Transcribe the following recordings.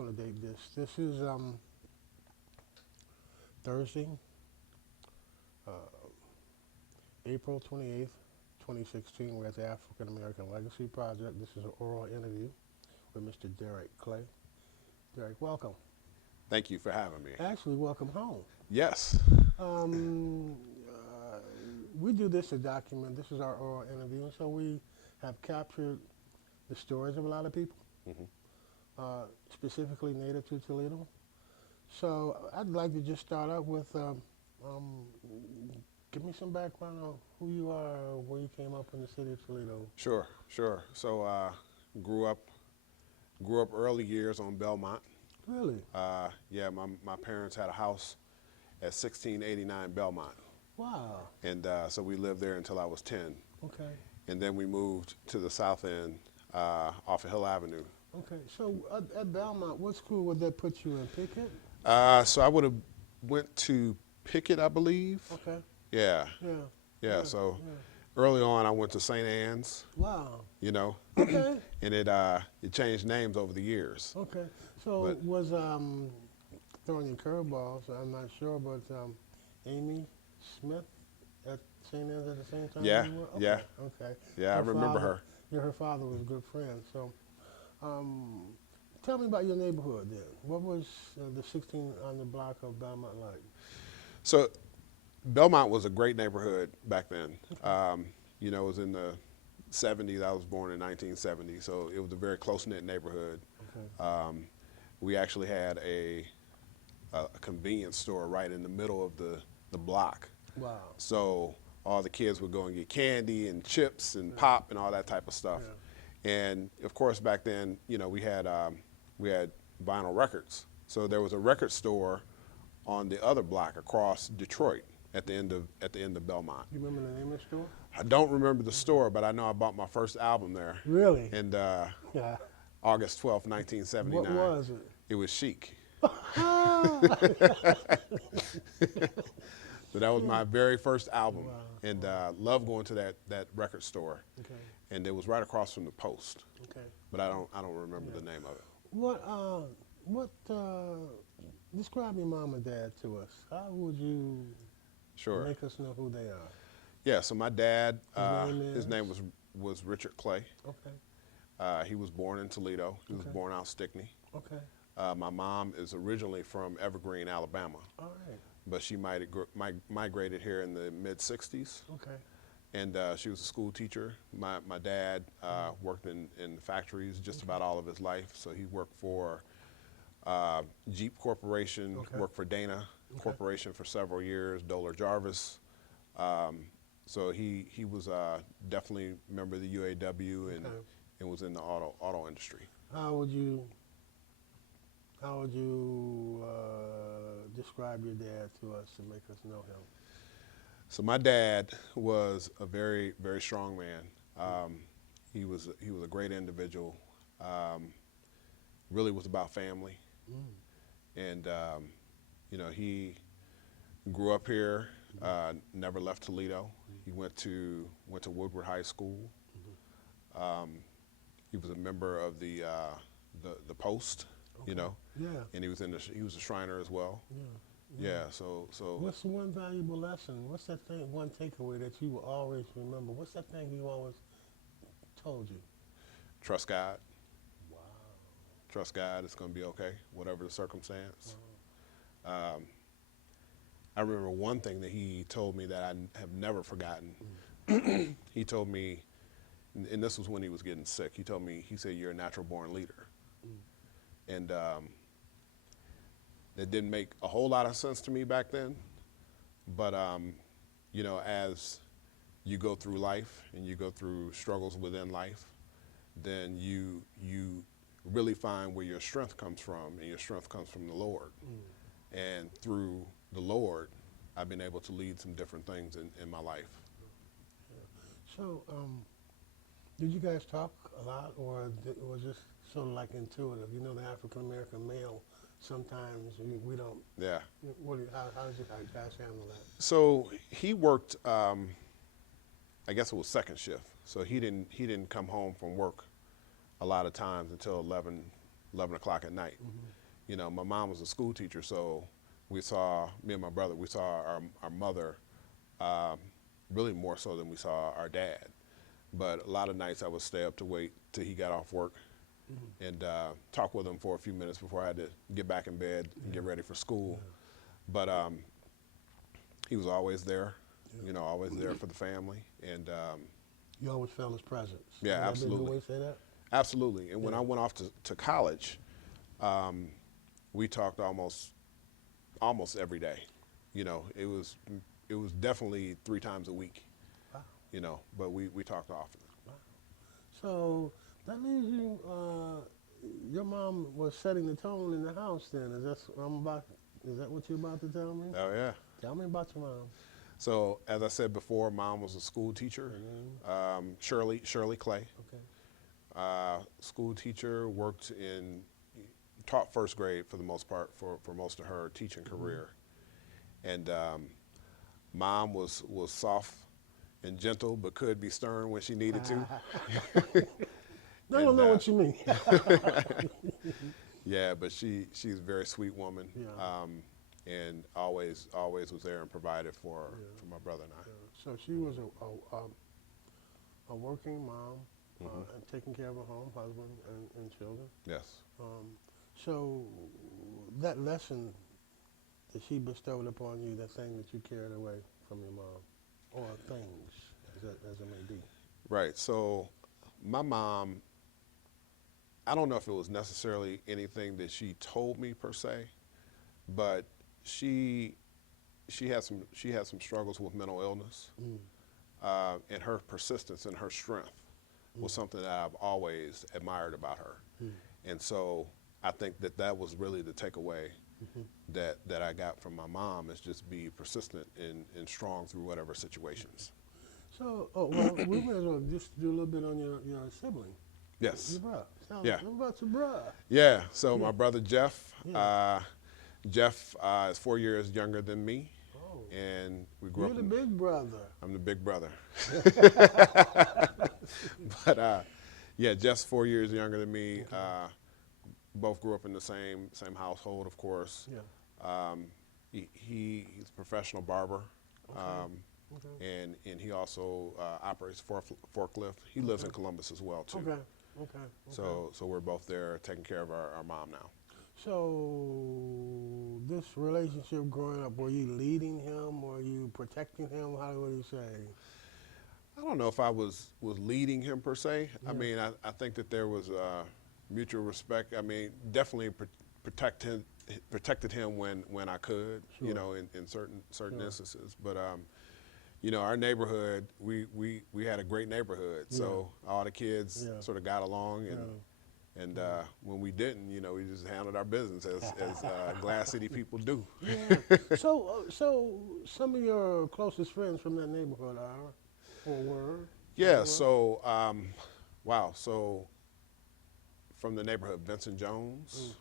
going to date this. This is Thursday, uh, April 28th, 2016. We're at the African American Legacy Project. This is an oral interview with Mr. Derrick Clay. Derrick, welcome. Thank you for having me. Actually, welcome home. Yes. Um, uh, we do this to document. This is our oral interview, and so we have captured the stories of a lot of people, hmm specifically native to Toledo. So I'd like to just start out with um, give me some background on who you are, where you came up in the city of Toledo. Sure, sure. So grew up grew up early years on Belmont. Really? Yeah, my parents had a house at 1689 Belmont, Wow. and so we lived there until I was 10, Okay. and then we moved to the south end off of Hill Avenue. Okay. So at Belmont, what school would that put you in? Pickett? So I would have went to Pickett, I believe. Okay. Yeah, Yeah. yeah. So Yeah. early on, I went to St. Anne's. Wow. You know, Okay. and it changed names over the years. Okay. So But was throwing you curveballs? I'm not sure, but Amy Smith at St. Anne's at the same time yeah, you were? Okay. yeah, Okay. yeah. I Her remember father, her. yeah, her father was a good friend. So, um, tell me about your neighborhood then. What was the 16 on the block of Belmont like? So Belmont was a great neighborhood back then. You know, it was in the 70s. I was born in 1970, so it was a very close-knit neighborhood. Okay. Um, we actually had a convenience store right in the middle of the block. Wow. So all the kids would go and get candy and chips and Yeah. pop and all that type of stuff. Yeah. And of course, back then, you know, we had vinyl records. So there was a record store on the other block across Detroit at the end of Belmont. You remember the name of the store? I don't remember the store, but I know I bought my first album there. Really? And Yeah. August 12th, What 1979. was it? It was Chic. Ah! So that was my very first album, Wow. and loved going to that record store. Okay. And it was right across from the Post, Okay. but I don't remember the name of it. What describe your mom and dad to us? How would you Sure. make us know who they are? Yeah. So my dad, His name was Richard Clay. Okay. He was born in Toledo. He was Okay. born out Stickney. Okay. My mom is originally from Evergreen, Alabama, All right. but she migrated here in the mid '60s, Okay. and she was a school teacher. My dad worked in factories just about all of his life. So he worked for Jeep Corporation, Okay. worked for Dana Okay. Corporation for several years, Doler Jarvis. So he was definitely a member of the UAW Okay. and was in the auto industry. How would you describe your dad to us to make us know him? So my dad was a very, very strong man. He was a great individual. Really was about family, Mm. and you know, he grew up here. Never left Toledo. He went to Woodward High School. He was a member of the Post. You know, Yeah. and he was a Shriner as well. Yeah. Yeah. So What's the one valuable lesson? What's that thing, one takeaway that you will always remember? What's that thing he always told you? trust God. Wow. Trust God. It's going to be okay, whatever the circumstance. I remember one thing that he told me that I have never forgotten. He told me, and this was when he was getting sick. He said, "You're a natural born leader," and that didn't make a whole lot of sense to me back then. But you know, as you go through life and you go through struggles within life, then you really find where your strength comes from, and your strength comes from the Lord. And through the Lord, I've been able to lead some different things in my life. So, did you guys talk a lot, or was this sort of like intuitive? You know, the African American male, sometimes we don't. Yeah. How did you guys handle that? So he worked, I guess it was second shift. So he didn't come home from work a lot of times until 11, 11 o'clock at night. Mm-hmm. You know, my mom was a school teacher, so we saw, me and my brother, we saw our mother um, really more so than we saw our dad. But a lot of nights I would stay up to wait till he got off work Mm-hmm. and talk with him for a few minutes before I had to get back in bed and get ready for school. Yeah. But he was always there, Yeah. you know, always there for the family. And You always felt his presence. yeah, Would that be a absolutely. good way to say that? Absolutely. And when Yeah. I went off to college, we talked almost every day. You know, it was definitely 3 times a week. Wow. You know, but we talked often. Wow. So that means you, your mom was setting the tone in the house. Then is that Is that what you're about to tell me? Oh yeah. Tell me about your mom. So as I said before, mom was a school teacher. Her name? Shirley Clay. Okay. School teacher, taught first grade for the most part for most of her teaching career. And mom was soft and gentle, but could be stern when she needed to. I don't know what you mean. Yeah, but she's a very sweet woman. Yeah. And always was there and provided for my brother and I. So she was a working mom, and taking care of her home, husband, and children. Yes. So that lesson that she bestowed upon you, that thing that you carried away from your mom, or things, as it may be. Right. So my mom, I don't know if it was necessarily anything that she told me per se, but she had some struggles with mental illness, and her persistence and her strength was something that I've always admired about her. And so I think that was really the takeaway that I got from my mom, is just be persistent and strong through whatever situations. So, well, we may as well just do a little bit on your sibling. Yes. Your brother. Tell Yeah. me about your brother. Yeah. So my brother Jeff, Yeah. Jeff is 4 years younger than me, Oh. and we grew You're up. the big brother. I'm the big brother. But yeah, Jeff's 4 years younger than me. Both grew up in the same household, of course. Yeah. He's a professional barber, Okay. and he also operates forklift. He lives in Columbus as well too. Okay. So we're both there taking care of our mom now. So this relationship growing up, were you leading him? Were you protecting him? How would you say? I don't know if I was leading him per se. Yeah. I mean, I think that there was mutual respect. I mean, definitely protected him when I could, Sure. you know, in certain Sure. instances. But you know, our neighborhood, we had a great neighborhood, so all the kids sort of got along, and when we didn't, you know, we just handled our business as Glass City people do. Yeah. So some of your closest friends from that neighborhood are, or were? Yeah. So wow. So from the neighborhood, Vincent Jones.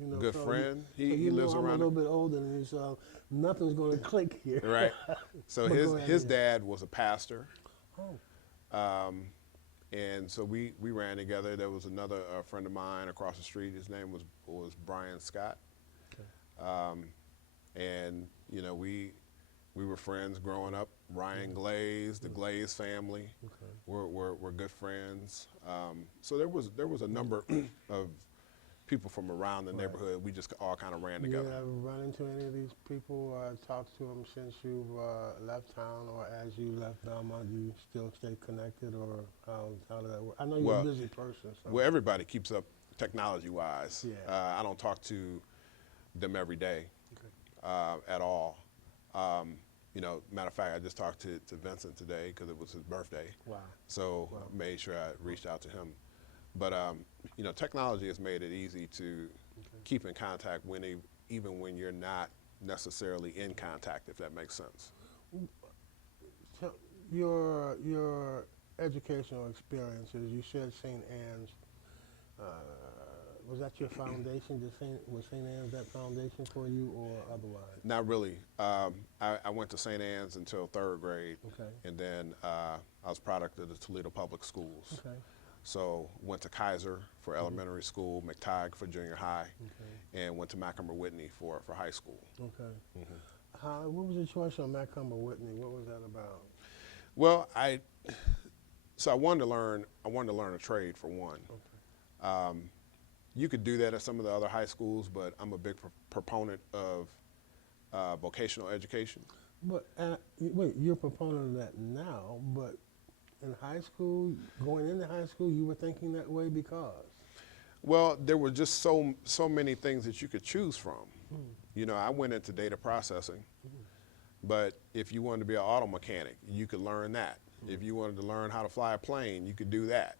You know, Good so friend. You, He so you lives know, I'm around a little bit older than you, so nothing's going to click here. right. So But go ahead, his yeah. dad was a pastor, Oh. and so we ran together. There was another friend of mine across the street. His name was Brian Scott, Okay. and you know we were friends growing up. Ryan Glaze, the Glaze family, Okay. were good friends. So there was a number of people from around the neighborhood. We just all kind of ran You together. ever run into any of these people or talked to them since you've left town, or as you left Belmont? Do you still stay connected, or how does that work? I know you're Well, a busy person. So. Well, everybody keeps up technology-wise. Yeah. I don't talk to them every day Okay. at all. You know, matter of fact, I just talked to Vincent today because it was his birthday. Wow. So Wow. I made sure I reached out to him. But, you know, technology has made it easy to keep in contact even when you're not necessarily in contact, if that makes sense. So your educational experiences, you said St. Anne's. Was that your foundation? Was St. Anne's that foundation for you, or otherwise? Not really. I went to St. Anne's until 3rd grade, Okay. and then I was product of the Toledo Public Schools. Okay. So went to Kaiser for elementary school, McTighe for junior high, Okay. and went to Macomber Whitney for high school. Okay. Hmm. What was the choice on Macomber Whitney? What was that about? Well, I wanted to learn. I wanted to learn a trade for one. Okay. You could do that at some of the other high schools, but I'm a big proponent of vocational education. But wait, you're a proponent of that now, but in high school, going into high school, you were thinking that way because. Well, there were just so many things that you could choose from. Mm. You know, I went into data processing, but if you wanted to be an auto mechanic, you could learn that. If you wanted to learn how to fly a plane, you could do that.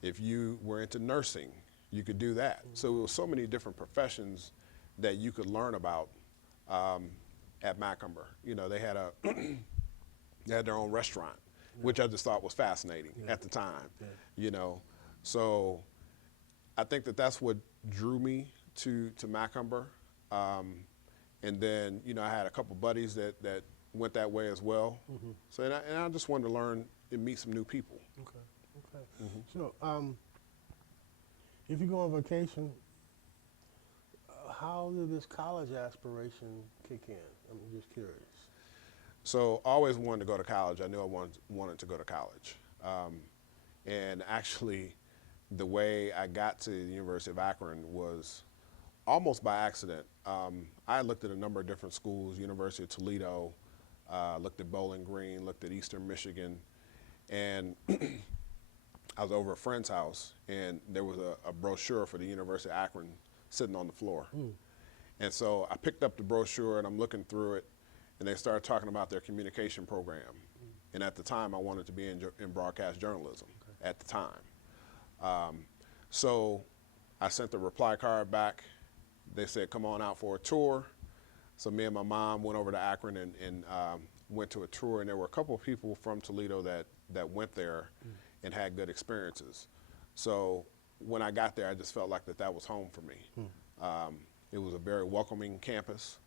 If you were into nursing, you could do that. So it was so many different professions that you could learn about at Macomber. You know, they had they had their own restaurant, which I just thought was fascinating at the time. Yeah. You know, so I think that that's what drew me to Macomber. And then, you know, I had a couple buddies that went that way as well. So, and I just wanted to learn and meet some new people. Okay. Okay. So, if you go on vacation, how did this college aspiration kick in? I'm just curious. So I always wanted to go to college. I knew I wanted to go to college. And actually, the way I got to the University of Akron was almost by accident. I looked at a number of different schools, University of Toledo, looked at Bowling Green, looked at Eastern Michigan, and I was over at a friend's house, and there was a brochure for the University of Akron sitting on the floor. And so I picked up the brochure, and I'm looking through it, and they started talking about their communication program. And at the time, I wanted to be in broadcast journalism at the time. So I sent the reply card back. They said, come on out for a tour. So me and my mom went over to Akron and went to a tour, and there were a couple of people from Toledo that went there and had good experiences. So when I got there, I just felt like that was home for me. It was a very welcoming campus,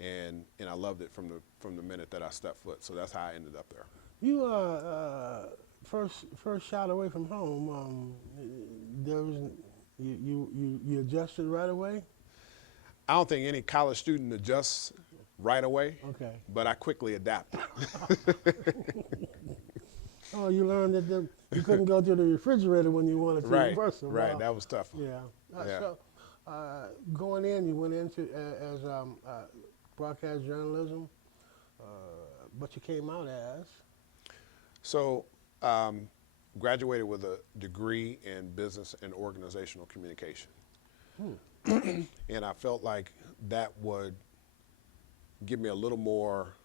and I loved it from the minute that I stepped foot. So that's how I ended up there. You first shot away from home. There was you adjusted right away. I don't think any college student adjusts right away, Okay. but I quickly adapted. Oh, you learned that you couldn't go to the refrigerator when you wanted to. Right, First of right, all. that was tough. Yeah. Yeah. So, going in, you went into as broadcast journalism, but you came out as. So, graduated with a degree in business and organizational communication. And I felt like that would give me a little more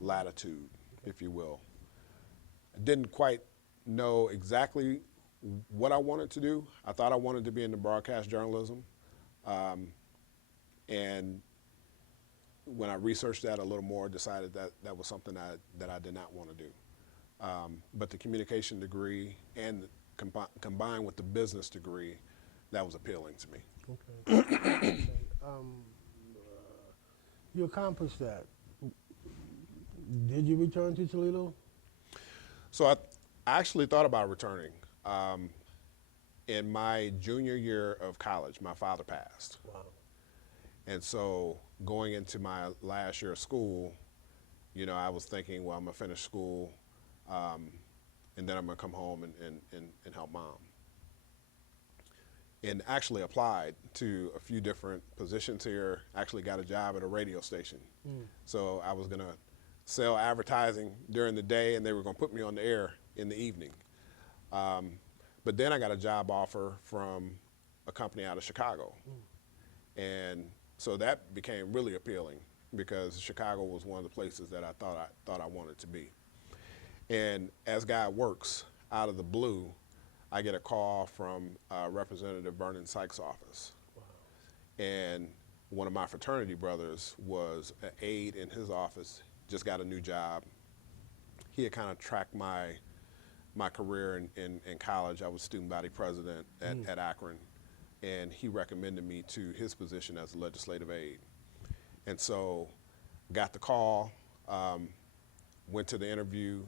latitude, if you will. I didn't quite know exactly what I wanted to do. I thought I wanted to be in the broadcast journalism. And when I researched that a little more, decided that was something that I did not want to do. But the communication degree and combined with the business degree, that was appealing to me. Okay. Okay. You accomplished that. Did you return to Toledo? So I actually thought about returning. In my junior year of college, my father passed. Wow. And so going into my last year of school, you know, I was thinking, well, I'm gonna finish school, and then I'm gonna come home and help mom. And actually applied to a few different positions here, actually got a job at a radio station. So I was gonna sell advertising during the day, and they were gonna put me on the air in the evening. But then I got a job offer from a company out of Chicago. And so that became really appealing because Chicago was one of the places that I thought I wanted to be. And as God works, out of the blue, I get a call from Representative Vernon Sykes' office. Wow. And one of my fraternity brothers was an aide in his office, just got a new job. He had kind of tracked my career in college. I was student body president at Akron, and he recommended me to his position as a legislative aide. And so got the call, went to the interview,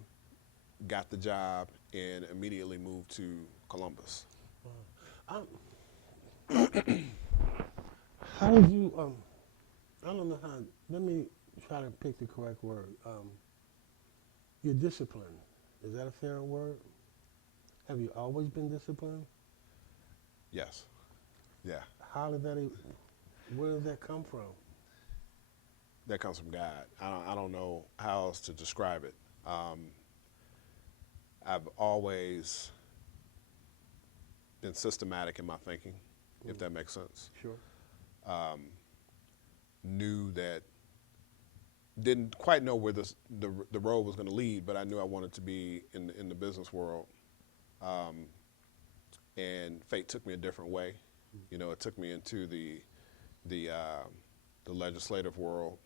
got the job, and immediately moved to Columbus. Um, how did you? I don't know how. Let me try to pick the correct word. You're disciplined. Is that a fair word? Have you always been disciplined? Yes. Yeah. How did that? Where did that come from? That comes from God. I don't know how else to describe it. I've always been systematic in my thinking, if that makes sense. Sure. Knew that, didn't quite know where the road was going to lead, but I knew I wanted to be in the business world. And fate took me a different way. You know, it took me into the legislative world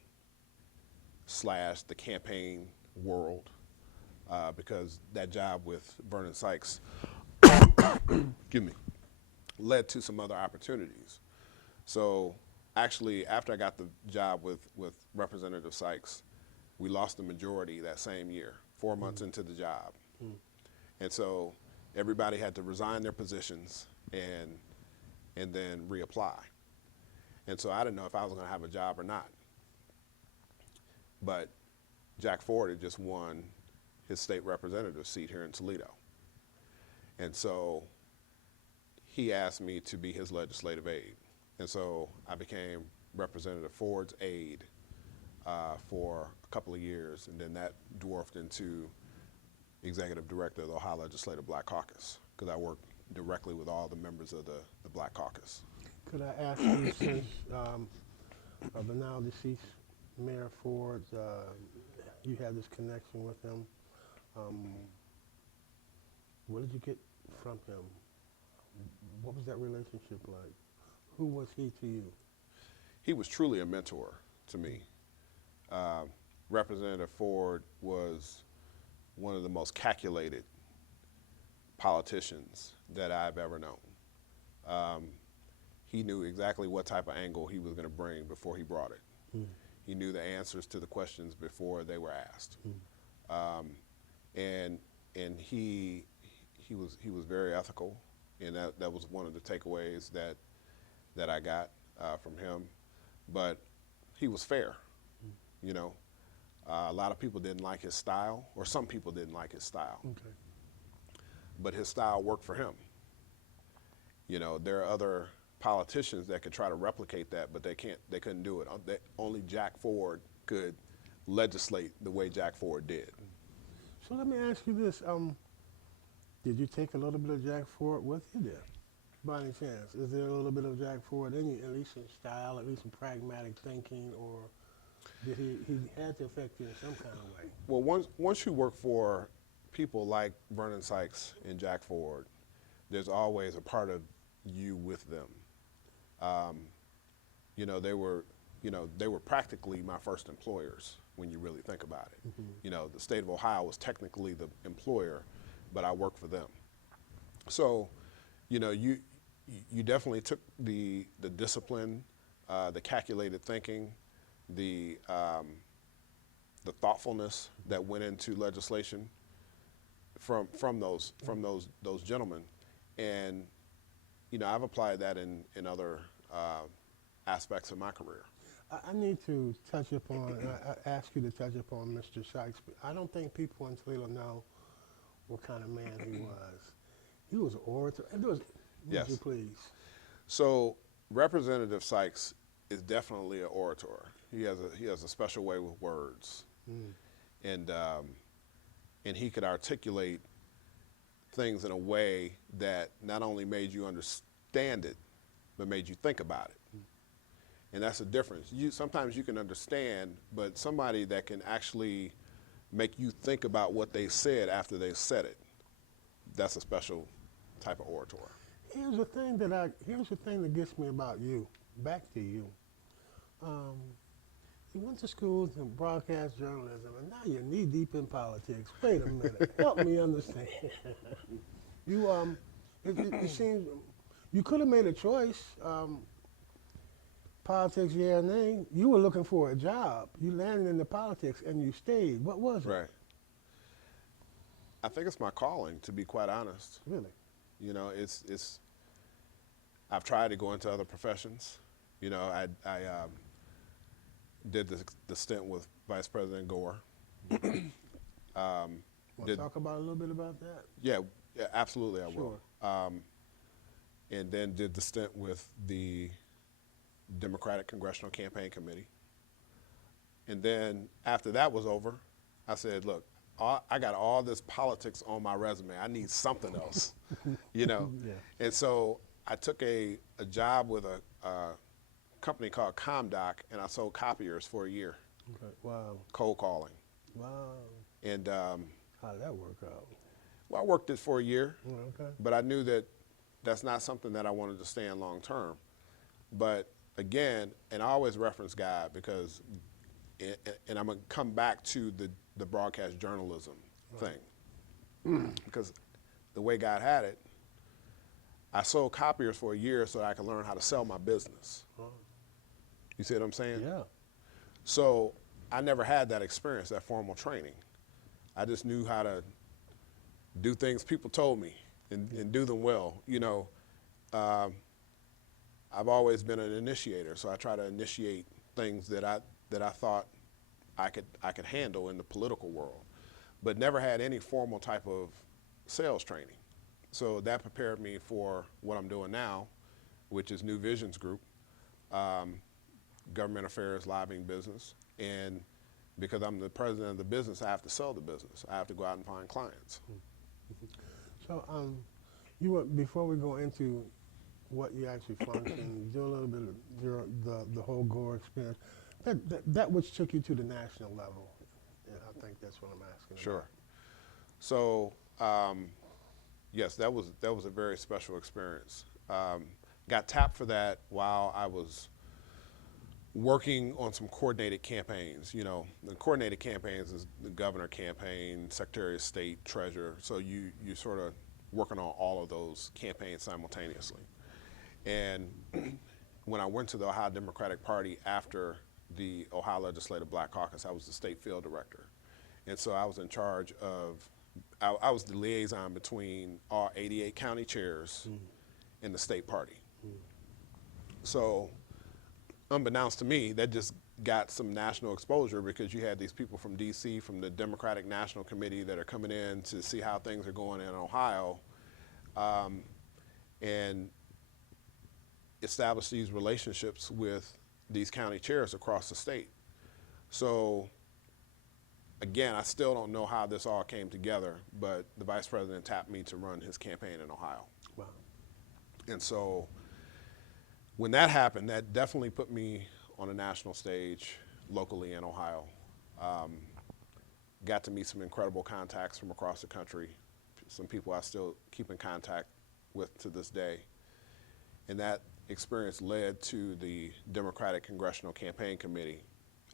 / the campaign world, because that job with Vernon Sykes, excuse me, led to some other opportunities. So actually, after I got the job with Representative Sykes, we lost the majority that same year, 4 months into the job. And so everybody had to resign their positions and then reapply. And so I didn't know if I was going to have a job or not. But Jack Ford had just won his state representative seat here in Toledo. And so he asked me to be his legislative aide. And so I became Representative Ford's aide for a couple of years, and then that dwarfed into executive director of the Ohio Legislative Black Caucus, because I worked directly with all the members of the Black Caucus. Could I ask you, since the now deceased Mayor Ford, you had this connection with him, what did you get from him? What was that relationship like? Who was he to you? He was truly a mentor to me. Representative Ford was one of the most calculated politicians that I've ever known. He knew exactly what type of angle he was going to bring before he brought it. He knew the answers to the questions before they were asked. And he was very ethical, and that was one of the takeaways that I got from him. But he was fair, you know. A lot of people didn't like his style, or some people didn't like his style. Okay. But his style worked for him. You know, there are other politicians that could try to replicate that, but they couldn't do it. Only Jack Ford could legislate the way Jack Ford did. So let me ask you this. Did you take a little bit of Jack Ford with you there, by any chance? Is there a little bit of Jack Ford in you, at least in style, at least in pragmatic thinking, or did he had to affect you in some kind of way? Well, once you work for people like Vernon Sykes and Jack Ford, there's always a part of you with them. You know, they were practically my first employers when you really think about it. You know, the state of Ohio was technically the employer, but I worked for them. So, you know, you definitely took the discipline, the calculated thinking, the thoughtfulness that went into legislation from those gentlemen, and you know, I've applied that in other aspects of my career. I need to touch upon, I ask you to touch upon Mr. Sykes. I don't think people in Toledo know what kind of man he was. He was an orator. Would Yes. you please? So Representative Sykes is definitely an orator. He has a special way with words, and he could articulate things in a way that not only made you understand it, but made you think about it. And that's the difference. Sometimes you can understand, but somebody that can actually make you think about what they said after they said it, that's a special type of orator. Here's the thing that gets me about you. Back to you. You went to school to broadcast journalism, and now you're knee deep in politics. Wait a minute. Help me understand. It seems you could have made a choice. Politics, yeah or nay. You were looking for a job. You landed into politics, and you stayed. What was it? Right. I think it's my calling, to be quite honest. Really? You know, it's. I've tried to go into other professions. You know, I did the stint with Vice President Gore. Want to talk about a little bit about that? Yeah, yeah, absolutely, I Sure. will. And then did the stint with the Democratic Congressional Campaign Committee. And then after that was over, I said, look, I got all this politics on my resume. I need something else, you know? Yeah. And so I took a job with a company called ComDoc, and I sold copiers for a year, Okay. Wow. cold calling. Wow. And How did that work out? well, I worked it for a year, Okay. but I knew that that's not something that I wanted to stay in long term. But again, and I always reference God because, and I'm gonna come back to the broadcast journalism thing, because the way God had it, I sold copiers for a year so that I could learn how to sell my business. You see what I'm saying? Yeah. So I never had that experience, that formal training. I just knew how to do things people told me and do them well. You know, I've always been an initiator, so I try to initiate things that I thought I could handle in the political world, but never had any formal type of sales training. So that prepared me for what I'm doing now, which is New Visions Group, government affairs, lobbying business, and because I'm the president of the business, I have to sell the business. I have to go out and find clients. So, you were, before we go into what you actually function, do a little bit of the whole Gore experience. That which took you to the national level. Yeah, I think that's what I'm asking. Sure. So, yes, that was a very special experience. Got tapped for that while I was working on some coordinated campaigns. You know, the coordinated campaigns is the governor campaign, secretary of state, treasurer. So you sort of working on all of those campaigns simultaneously. And when I went to the Ohio Democratic Party after the Ohio Legislative Black Caucus, I was the state field director. And so I was in charge of, I was the liaison between all 88 county chairs in the state party. So unbeknownst to me, that just got some national exposure because you had these people from DC, from the Democratic National Committee that are coming in to see how things are going in Ohio, and establish these relationships with these county chairs across the state. So again, I still don't know how this all came together, but the vice president tapped me to run his campaign in Ohio. Wow. And so when that happened, that definitely put me on a national stage locally in Ohio. Got to meet some incredible contacts from across the country, some people I still keep in contact with to this day. And that experience led to the Democratic Congressional Campaign Committee,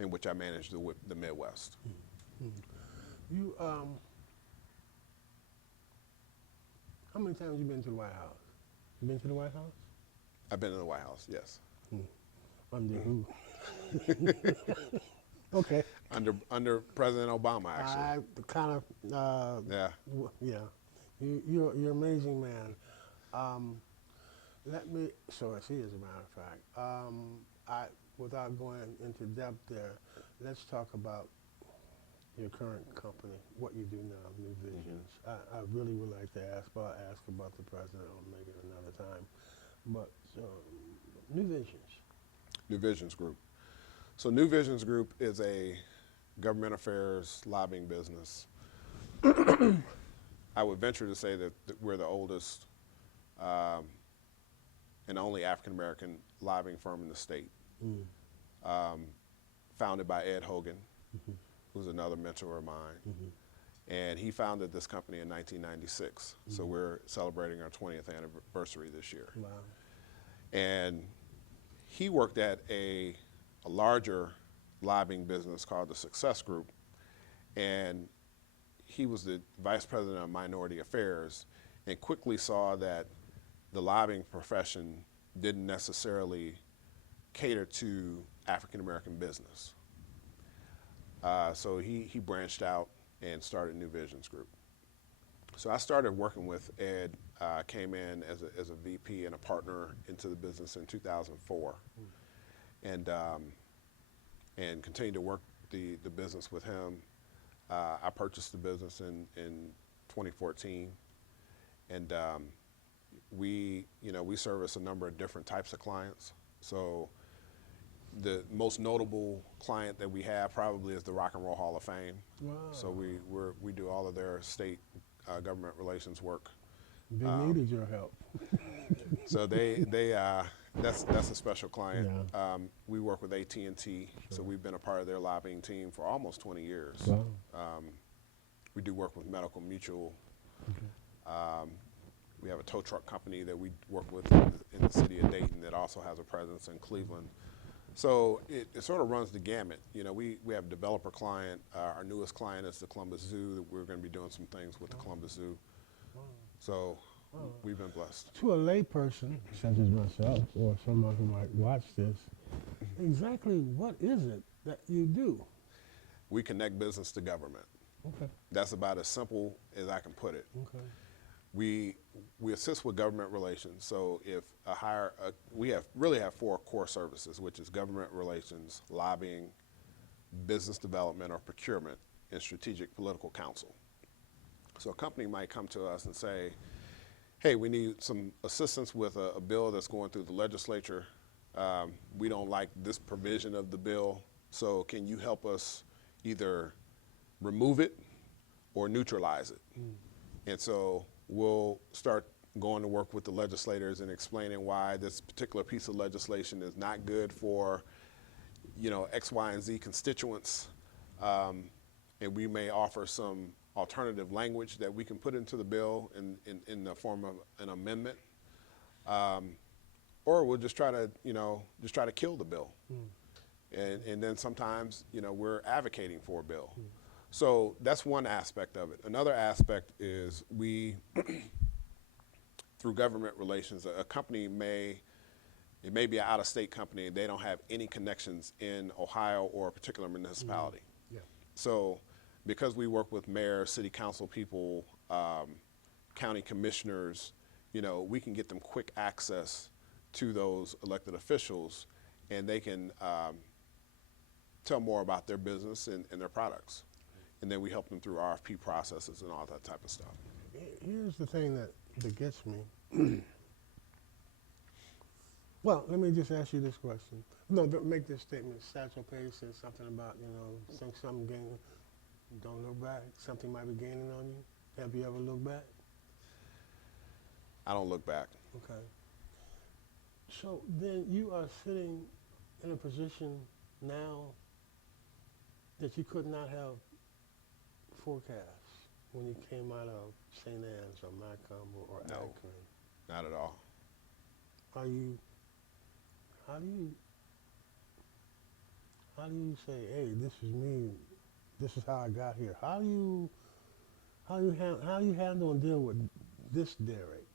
in which I managed the Midwest. You, how many times you been to the White House? You been to the White House? I've been in the White House, yes. Under who? Okay. Under President Obama, actually. I kind of, Yeah. yeah. You're an amazing man. Let me, so is he, as a matter of fact. Without going into depth there, let's talk about your current company, what you do now, New Visions. I really would like to ask, but I'll ask about the president or maybe another time. But New Visions. New Visions Group. So New Visions Group is a government affairs lobbying business. I would venture to say that we're the oldest and only African-American lobbying firm in the state. Founded by Ed Hogan, who's another mentor of mine. And he founded this company in 1996. So we're celebrating our 20th anniversary this year. Wow. And he worked at a larger lobbying business called the Success Group. And he was the vice president of minority affairs and quickly saw that the lobbying profession didn't necessarily cater to African-American business. So he branched out and started New Visions Group. So I started working with Ed, came in as a VP and a partner into the business in 2004, and continued to work the business with him. I purchased the business in 2014, and we service a number of different types of clients. So the most notable client that we have probably is the Rock and Roll Hall of Fame. Wow. So we do all of their state government relations work. They needed your help. So that's a special client. Yeah. We work with AT&T, so we've been a part of their lobbying team for almost 20 years. Wow. We do work with Medical Mutual. Okay. We have a tow truck company that we work with in the city of Dayton that also has a presence in Cleveland. So it sort of runs the gamut. We have a developer client. Our newest client is the Columbus Zoo. We're going to be doing some things with the Columbus Zoo. So we've been blessed. To a layperson, such as myself, or someone who might watch this, exactly what is it that you do? We connect business to government. Okay. That's about as simple as I can put it. Okay. We assist with government relations. So if we really have 4 core services, which is government relations, lobbying, business development or procurement, and strategic political counsel. So a company might come to us and say, hey, we need some assistance with a bill that's going through the legislature. We don't like this provision of the bill, so can you help us either remove it or neutralize it? And so we'll start going to work with the legislators and explaining why this particular piece of legislation is not good for, X, Y, and Z constituents. And we may offer some alternative language that we can put into the bill in the form of an amendment. Or we'll just try to kill the bill. And then sometimes, we're advocating for a bill. So that's one aspect of it. Another aspect is through government relations, a company may be an out-of-state company and they don't have any connections in Ohio or a particular municipality. Yeah. So because we work with mayors, city council people, county commissioners, we can get them quick access to those elected officials, and they can tell more about their business and their products. And then we help them through RFP processes and all that type of stuff. Here's the thing that gets me. Well, let me just ask you this question. No, don't make this statement. Satchel Paige said something about, think something gaining. Don't look back. Something might be gaining on you. Have you ever looked back? I don't look back. Okay. So then you are sitting in a position now that you could not have forecast when you came out of St. Anne's or Macomb or No. Akron. Not at all. How do you say, hey, this is me, this is how I got here? How do you handle and deal with this Derrick,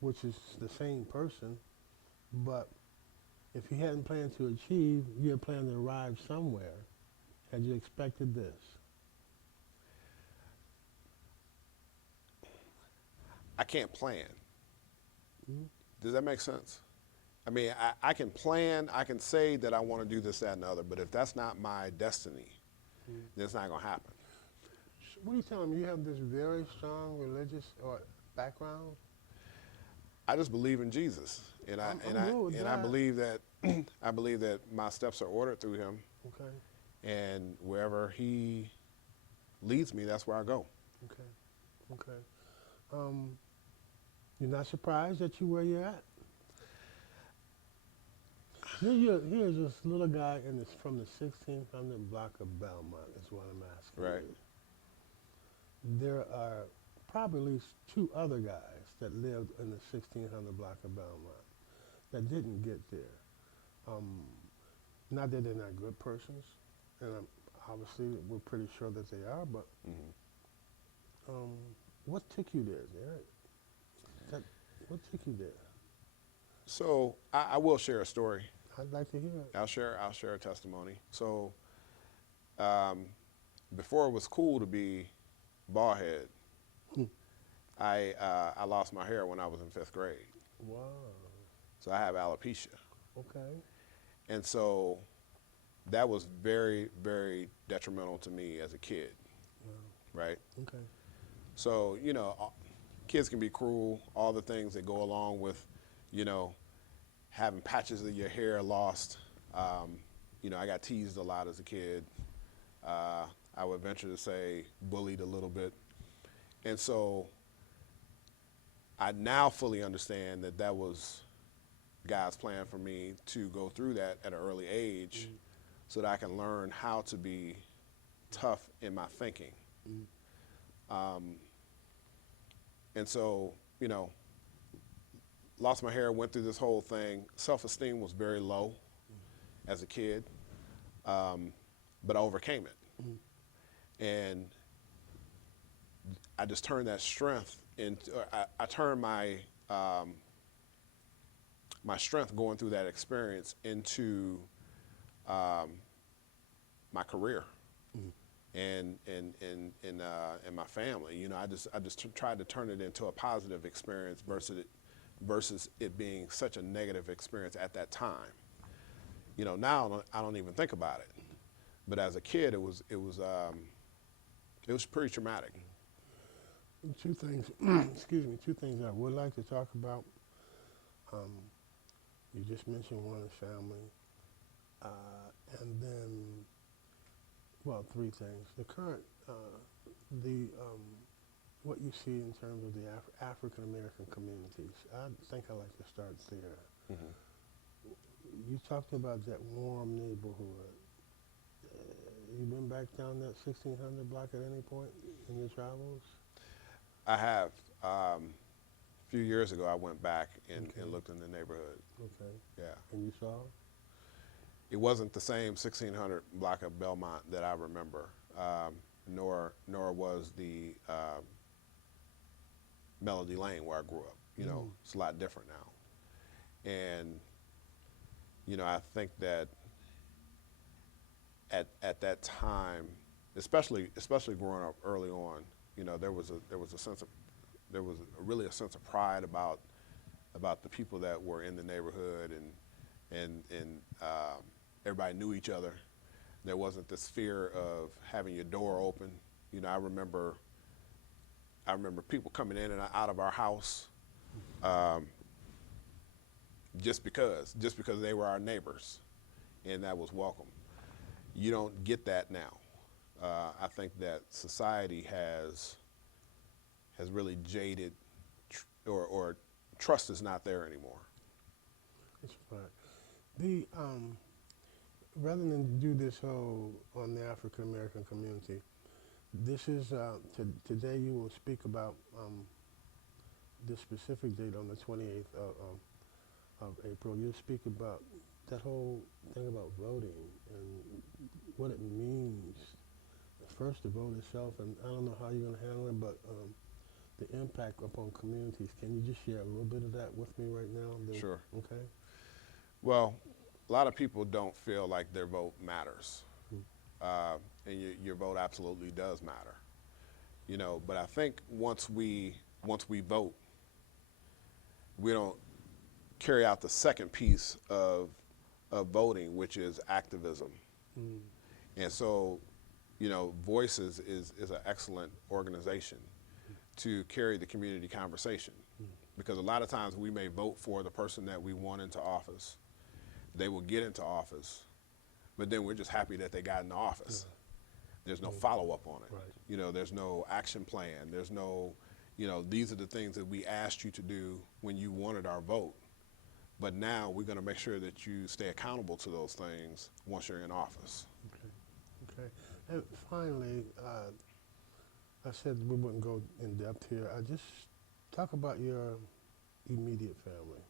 which is the same person, but if you hadn't planned to achieve, you had planned to arrive somewhere. Had you expected this? I can't plan. Mm-hmm. Does that make sense? I mean, I can plan, I can say that I want to do this, that, and the other, but if that's not my destiny, then it's not going to happen. What are you telling me? You have this very strong religious or background? I just believe in Jesus, and I believe that I believe that my steps are ordered through Him. Okay. And wherever He leads me, that's where I go. Okay. You're not surprised that you're where you're at? Here's this little guy from the 1600 block of Belmont is what I'm asking Right. you. There are probably at least 2 other guys that lived in the 1600 block of Belmont that didn't get there. Not that they're not good persons, and obviously we're pretty sure that they are, but what took you there, Derrick? What took you there? So I will share a story. I'd like to hear it. I'll share a testimony. So before it was cool to be bald head, I lost my hair when I was in 5th grade, Wow. so I have alopecia, Okay. and so that was very, very detrimental to me as a kid, Wow. right? Okay. So kids can be cruel, all the things that go along with, you know, having patches of your hair lost. I got teased a lot as a kid. I would venture to say bullied a little bit. And so I now fully understand that that was God's plan for me to go through that at an early age so that I can learn how to be tough in my thinking. And so, lost my hair, went through this whole thing. Self-esteem was very low as a kid, but I overcame it. And I just turned that strength into, I turned my my strength going through that experience into my career and my family. I just tried to turn it into a positive experience versus it being such a negative experience at that time. Now I don't even think about it, but as a kid, it was pretty traumatic. Two things, excuse me, two things I would like to talk about. You just mentioned one is family, and then, well, three things. The current, what you see in terms of the African American communities. I think I'd like to start there. Mm-hmm. You talked about that warm neighborhood. You been back down that 1600 block at any point in your travels? I have. A few years ago, I went back and Okay. looked in the neighborhood. Okay. Yeah. And you saw? It wasn't the same 1600 block of Belmont that I remember, nor was the Melody Lane where I grew up. It's a lot different now. And, I think that at that time, especially growing up early on, there was really a sense of pride about the people that were in the neighborhood, and everybody knew each other. There wasn't this fear of having your door open. I remember people coming in and out of our house just because they were our neighbors, and that was welcome. You don't get that now. I think that society has really jaded, or trust is not there anymore. That's right. Rather than do this whole on the African American community, this is today you will speak about this specific date on the 28th of April. You'll speak about that whole thing about voting and what it means. First, the vote itself, and I don't know how you're going to handle it, but the impact upon communities. Can you just share a little bit of that with me right now? Sure. Okay. Well, a lot of people don't feel like their vote matters, and your vote absolutely does matter. But I think once we vote, we don't carry out the second piece of voting, which is activism. And so, Voices is an excellent organization to carry the community conversation, because a lot of times we may vote for the person that we want into office. They will get into office, but then we're just happy that they got into office. Yeah. There's no follow-up on it. Right. There's no action plan. There's no, these are the things that we asked you to do when you wanted our vote. But now we're going to make sure that you stay accountable to those things once you're in office. Okay. And finally, I said we wouldn't go in depth here. I just talk about your immediate family.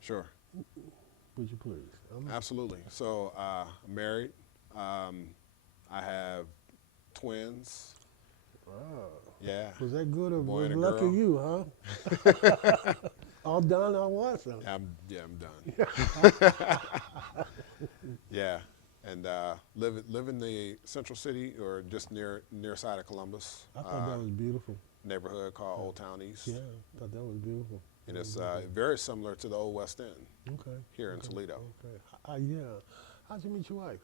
Sure. Would you please? Absolutely. So I'm married. I have twins. Wow. Yeah. Was that good or Boy was and a lucky girl. you, huh? All done or what? I'm done. Yeah. And live in the central city or just near side of Columbus, I thought that was beautiful. neighborhood called Old Town East. Yeah, I thought that was beautiful. And That was it's beautiful. very similar to the old West End Okay. here in Okay. Toledo. Okay. Yeah. How'd you meet your wife?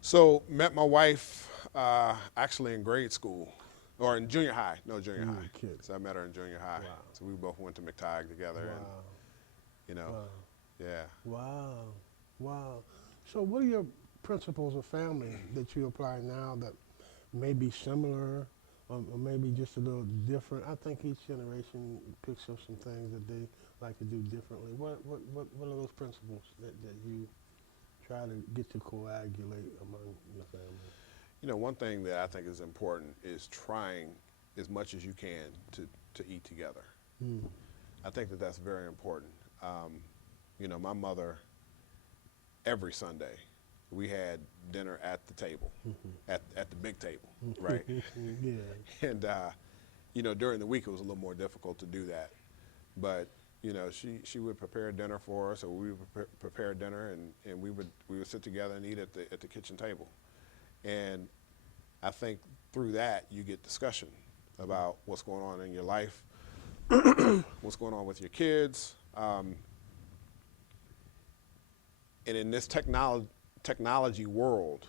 So met my wife actually in grade school, or in junior high. No, junior You high. were a kid. So I met her in junior high. Wow. So we both went to McTighe together, and Wow. you know, Wow. yeah. Wow. Wow. So what are your principles of family that you apply now that may be similar or maybe just a little different? I think each generation picks up some things that they like to do differently. What are those principles that you try to get to coagulate among your family? You know, one thing that I think is important is trying as much as you can to eat together. Mm. I think that that's very important. You know, my mother, every Sunday, we had dinner at the table, at the big table, right? Yeah. And, you know, during the week it was a little more difficult to do that. But, you know, she would prepare dinner for us, or we would prepare dinner, and we would sit together and eat at the kitchen table. And I think through that you get discussion about what's going on in your life, what's going on with your kids. And in this technology world,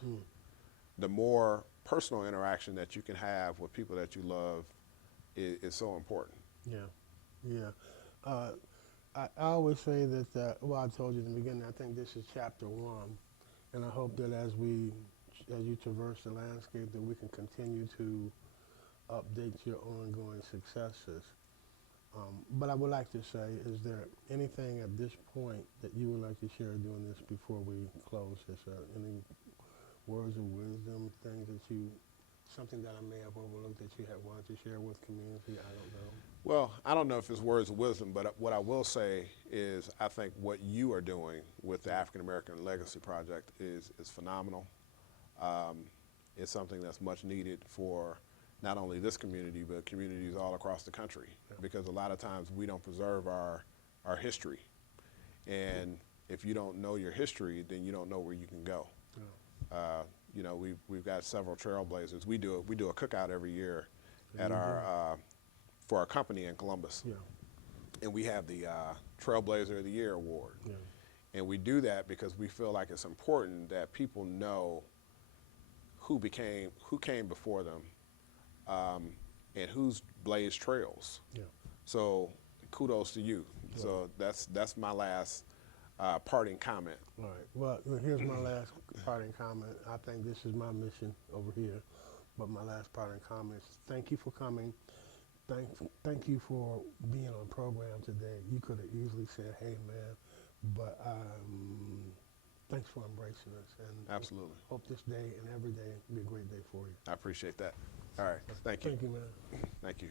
the more personal interaction that you can have with people that you love is so important. Yeah, yeah. I always say that, well, I told you in the beginning, I think this is chapter one, and I hope that as you traverse the landscape, that we can continue to update your ongoing successes. But I would like to say, is there anything at this point that you would like to share doing this before we close this? Any words of wisdom, things that something that I may have overlooked that you had wanted to share with community? I don't know. Well, I don't know if it's words of wisdom, but what I will say is I think what you are doing with the African American Legacy Project is phenomenal. It's something that's much needed for not only this community, but communities all across the country. Yeah. Because a lot of times we don't preserve our history. And if you don't know your history, then you don't know where you can go. Yeah. You know, we've got several trailblazers. We do a cookout every year at for our company in Columbus. Yeah. And we have the Trailblazer of the Year award. Yeah. And we do that because we feel like it's important that people know who came before them, and who's blazed trails. Yeah. So kudos to you. Yeah. So that's my last parting comment. All right. Well, here's my last parting comment. I think this is my mission over here, but my last parting comment is thank you for coming. Thank you for being on the program today. You could have easily said, "Hey, man," but thanks for embracing us, and Absolutely. hope this day and every day be a great day for you. I appreciate that. All right. Thank you. Thank you, man. Thank you.